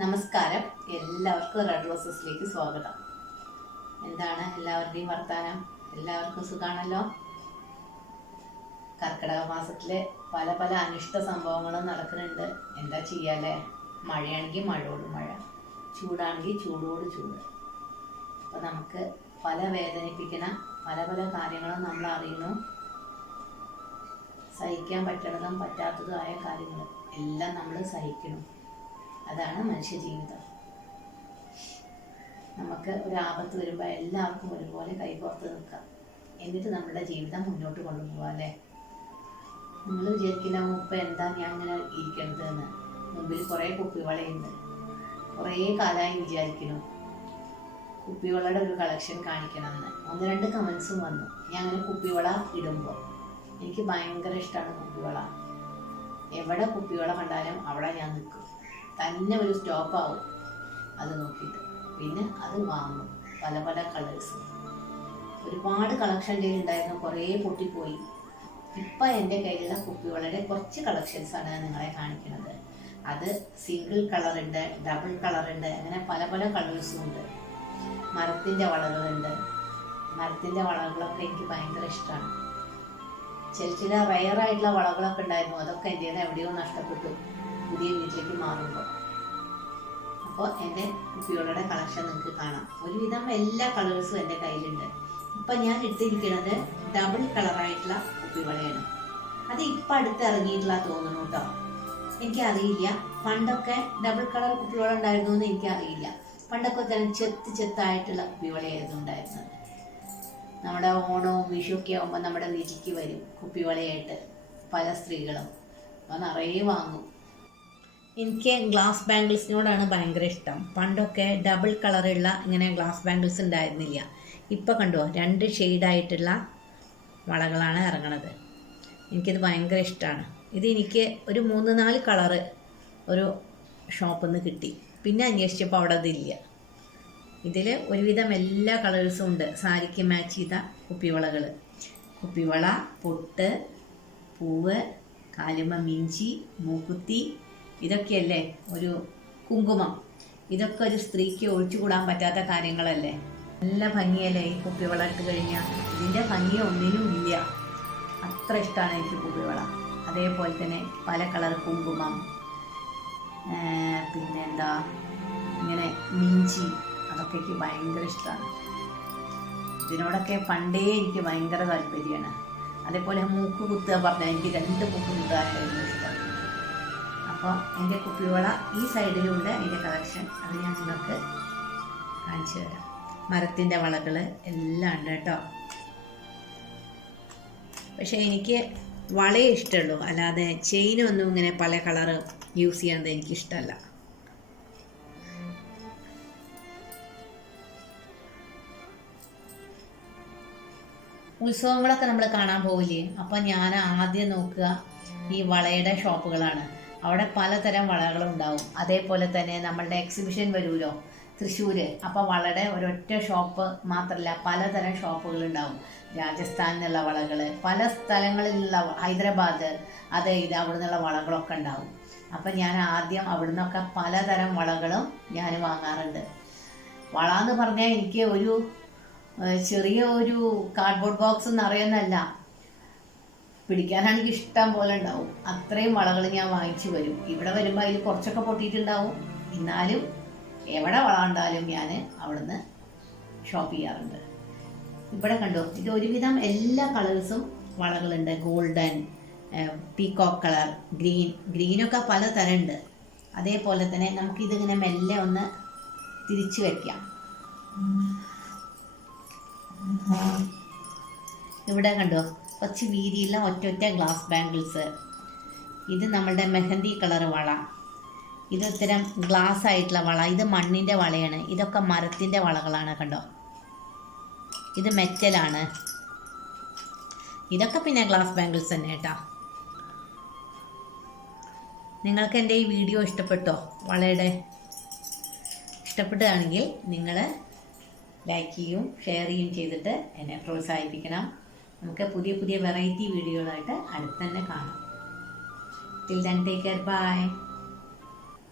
നമസ്കാരം. എല്ലാവർക്കും റെഡ് റോസസിലേക്ക് സ്വാഗതം. എന്താണ് എല്ലാവരുടെയും വർത്താനം? എല്ലാവർക്കും സുഖാണല്ലോ? കർക്കിടക മാസത്തില് പല പല അനിഷ്ട സംഭവങ്ങളും നടക്കുന്നുണ്ട്. എന്താ ചെയ്യാല്ലേ? മഴയാണെങ്കിൽ മഴയോട് മഴ, ചൂടാണെങ്കിൽ ചൂടോട് ചൂട്. അപ്പം നമുക്ക് പല വേദനിപ്പിക്കുന്ന പല പല കാര്യങ്ങളും നമ്മൾ അറിയണം. സഹിക്കാൻ പറ്റണതും പറ്റാത്തതുമായ കാര്യങ്ങൾ എല്ലാം നമ്മൾ സഹിക്കണം. അതാണ് മനുഷ്യജീവിതം. നമുക്ക് ഒരു ആപത്ത് വരുമ്പോൾ എല്ലാവർക്കും ഒരുപോലെ കൈകോർത്ത് നിൽക്കാം, എന്നിട്ട് നമ്മുടെ ജീവിതം മുന്നോട്ട് കൊണ്ടുപോകാം അല്ലേ? നിങ്ങൾ വിചാരിക്കില്ല ഇപ്പം എന്താ ഞാൻ ഇങ്ങനെ ഇരിക്കണത് എന്ന്. മുമ്പിൽ കുറേ കുപ്പിവളയുണ്ട്. കുറേ കാലമായി വിചാരിക്കുന്നു കുപ്പിവളയുടെ ഒരു കളക്ഷൻ കാണിക്കണമെന്ന്. 1-2 കമൻസും വന്നു. ഞാൻ അങ്ങനെ കുപ്പിവള ഇടുമ്പോൾ എനിക്ക് ഭയങ്കര ഇഷ്ടമാണ് കുപ്പിവള. എവിടെ കുപ്പിവള കണ്ടാലും അവിടെ ഞാൻ നിൽക്കും. തന്നെ ഒരു സ്റ്റോപ്പാവും അത് നോക്കിയിട്ട്. പിന്നെ അത് വാങ്ങും, പല പല കളേഴ്സ്. ഒരുപാട് കളക്ഷൻ ചെയ്യുന്നുണ്ടായിരുന്നു, കുറേ പൊട്ടിപ്പോയി. ഇപ്പം എൻ്റെ കയ്യിലുള്ള കുപ്പിവളയുടെ കുറച്ച് കളക്ഷൻസാണ് നിങ്ങളെ കാണിക്കുന്നത്. അത് സിംഗിൾ കളറുണ്ട്, ഡബിൾ കളറുണ്ട്, അങ്ങനെ പല പല കളേഴ്സും ഉണ്ട്. മരത്തിൻ്റെ വളകളുണ്ട്. മരത്തിൻ്റെ വളകളൊക്കെ എനിക്ക് ഭയങ്കര ഇഷ്ടമാണ്. ചില റയറായിട്ടുള്ള വളകളൊക്കെ ഉണ്ടായിരുന്നു, അതൊക്കെ എൻ്റെ എവിടെയോ നഷ്ടപ്പെട്ടു പുതിയ വീട്ടിലേക്ക് മാറുമ്പോൾ. അപ്പോൾ എൻ്റെ കുപ്പികളുടെ കളക്ഷൻ നിങ്ങൾക്ക് കാണാം. ഒരുവിധം എല്ലാ കളേഴ്സും എൻ്റെ കയ്യിലുണ്ട്. ഇപ്പം ഞാൻ ഇട്ടിരിക്കുന്നത് ഡബിൾ കളറായിട്ടുള്ള കുപ്പിവളയാണ്. അത് ഇപ്പം അടുത്ത് ഇറങ്ങിയിട്ടുള്ള തോന്നുന്നു കേട്ടോ. എനിക്കറിയില്ല, പണ്ടൊക്കെ ഡബിൾ കളർ കുപ്പിവള ഉണ്ടായിരുന്നു എന്ന് എനിക്കറിയില്ല. പണ്ടൊക്കെ തന്നെ ചെത്തായിട്ടുള്ള കുപ്പിവളയായിരുന്നു ഉണ്ടായിരുന്നത്. നമ്മുടെ ഓണവും വിഷുവൊക്കെ ആകുമ്പോൾ നമ്മുടെ വീട്ടിലേക്ക് വരും കുപ്പിവളയായിട്ട് പല സ്ത്രീകളും. അപ്പോൾ നിറയെ വാങ്ങും. എനിക്ക് ഗ്ലാസ് ബാംഗിൾസിനോടാണ് ഭയങ്കര ഇഷ്ടം. പണ്ടൊക്കെ ഡബിൾ കളറുള്ള ഇങ്ങനെ ഗ്ലാസ് ബാംഗിൾസ് ഉണ്ടായിരുന്നില്ല. ഇപ്പോൾ കണ്ടോ 2 ഷെയ്ഡായിട്ടുള്ള വളകളാണ് ഇറങ്ങണത്. എനിക്കിത് ഭയങ്കര ഇഷ്ടമാണ്. ഇത് എനിക്ക് ഒരു 3-4 കളറ് ഒരു ഷോപ്പിൽ നിന്ന് കിട്ടി. പിന്നെ അന്വേഷിച്ചപ്പോൾ അവിടെ അതില്ല. ഇതിൽ ഒരുവിധം എല്ലാ കളേഴ്സും ഉണ്ട്. സാരിക്ക് മാച്ച് ചെയ്ത കുപ്പിവളകൾ. കുപ്പിവള, പൊട്ട്, പൂവ്, കാലുമ മിഞ്ചി, മൂക്കുത്തി, ഇതൊക്കെയല്ലേ ഒരു കുങ്കുമം. ഇതൊക്കെ ഒരു സ്ത്രീക്ക് ഒഴിച്ചുകൂടാൻ പറ്റാത്ത കാര്യങ്ങളല്ലേ? നല്ല ഭംഗിയല്ലേ ഈ കുപ്പിവള ഇട്ട് കഴിഞ്ഞാൽ? ഇതിൻ്റെ ഭംഗി ഒന്നിനും ഇല്ല. അത്ര ഇഷ്ടമാണ് എനിക്ക് കുപ്പിവള. അതേപോലെ തന്നെ പല കളർ കുങ്കുമം, പിന്നെന്താ ഇങ്ങനെ മിഞ്ചി, അതൊക്കെ എനിക്ക് ഭയങ്കര ഇഷ്ടമാണ്. ഇതിനോടൊക്കെ പണ്ടേ എനിക്ക് ഭയങ്കര താല്പര്യമാണ്. അതേപോലെ മൂക്ക് കുത്തുക പറഞ്ഞാൽ എനിക്ക് 2 മൂക്ക് കുത്താനായിരുന്നു ഇഷ്ടം. അപ്പോൾ എൻ്റെ കുപ്പിവള ഈ സൈഡിലുണ്ട് അതിൻ്റെ കളക്ഷൻ. അത് ഞാൻ നിങ്ങൾക്ക് കാണിച്ചു തരാം. മരത്തിൻ്റെ വളകൾ എല്ലാം ഉണ്ട് കേട്ടോ. പക്ഷേ എനിക്ക് വളയേ ഇഷ്ടമുള്ളൂ, അല്ലാതെ ചെയിനൊന്നും ഇങ്ങനെ പല കളറ് യൂസ് ചെയ്യാനത് എനിക്കിഷ്ടമല്ല. ഉത്സവങ്ങളൊക്കെ നമ്മൾ കാണാൻ പോവില്ലേ? അപ്പം ഞാൻ ആദ്യം നോക്കുക ഈ വളയുടെ ഷോപ്പുകളാണ്. അവിടെ പലതരം വളകളുണ്ടാവും. അതേപോലെ തന്നെ നമ്മളുടെ എക്സിബിഷൻ വരുമല്ലോ തൃശ്ശൂർ, അപ്പോൾ വളയുടെ ഒരൊറ്റ ഷോപ്പ് മാത്രമല്ല, പലതരം ഷോപ്പുകളുണ്ടാവും. രാജസ്ഥാനിൽ നിന്നുള്ള വളകൾ, പല സ്ഥലങ്ങളിലുള്ള, ഹൈദരാബാദ്, അത് ഇത് അവിടെ നിന്നുള്ള വളകളൊക്കെ ഉണ്ടാവും. അപ്പം ഞാൻ ആദ്യം അവിടെ നിന്നൊക്കെ പലതരം വളകളും ഞാൻ വാങ്ങാറുണ്ട്. വള എന്ന് പറഞ്ഞാൽ എനിക്ക് ഒരു ചെറിയ ഒരു കാർഡ്ബോർഡ് ബോക്സ് നിറയുന്നല്ല, പിടിക്കാനാണെങ്കിൽ ഇഷ്ടം പോലെ ഉണ്ടാവും. അത്രയും വളകൾ ഞാൻ വാങ്ങിച്ചു വരും. ഇവിടെ വരുമ്പോൾ അതിൽ കുറച്ചൊക്കെ പൊട്ടിയിട്ടുണ്ടാവും. എന്നാലും എവിടെ വള ഉണ്ടാലും ഞാൻ അവിടുന്ന് ഷോപ്പ് ചെയ്യാറുണ്ട്. ഇവിടെ കണ്ടോ, ഇത് ഒരുവിധം എല്ലാ കളേഴ്സും വളകളുണ്ട്. ഗോൾഡൻ, പീകോക്ക് കളർ, ഗ്രീനൊക്കെ പല തരമുണ്ട്. അതേപോലെ തന്നെ നമുക്കിതിങ്ങനെ മെല്ലെ ഒന്ന് തിരിച്ചു വയ്ക്കാം. ഇവിടെ കണ്ടോ കുറച്ച് വീതിയുള്ള ഒറ്റ ഗ്ലാസ് ബാംഗിൾസ്. ഇത് നമ്മളുടെ മെഹന്തി കളർ വള. ഇത് ഇത്തരം ഗ്ലാസ് ആയിട്ടുള്ള വള. ഇത് മണ്ണിൻ്റെ വളയാണ്. ഇതൊക്കെ മരത്തിൻ്റെ വളകളാണ് കണ്ടോ. ഇത് മെറ്റലാണ്. ഇതൊക്കെ പിന്നെ ഗ്ലാസ് ബാംഗിൾസ് തന്നെ കേട്ടോ. നിങ്ങൾക്ക് എൻ്റെ ഈ വീഡിയോ ഇഷ്ടപ്പെട്ടോ? വളയുടെ ഇഷ്ടപ്പെടുകയാണെങ്കിൽ നിങ്ങൾ ലൈക്ക് ചെയ്യും, ഷെയർ ചെയ്യും ചെയ്തിട്ട് എന്നെ പ്രോത്സാഹിപ്പിക്കണം. നമുക്ക് പുതിയ പുതിയ വെറൈറ്റി വീഡിയോകളായിട്ട് അടുത്ത് തന്നെ കാണാം. Till then take care, by.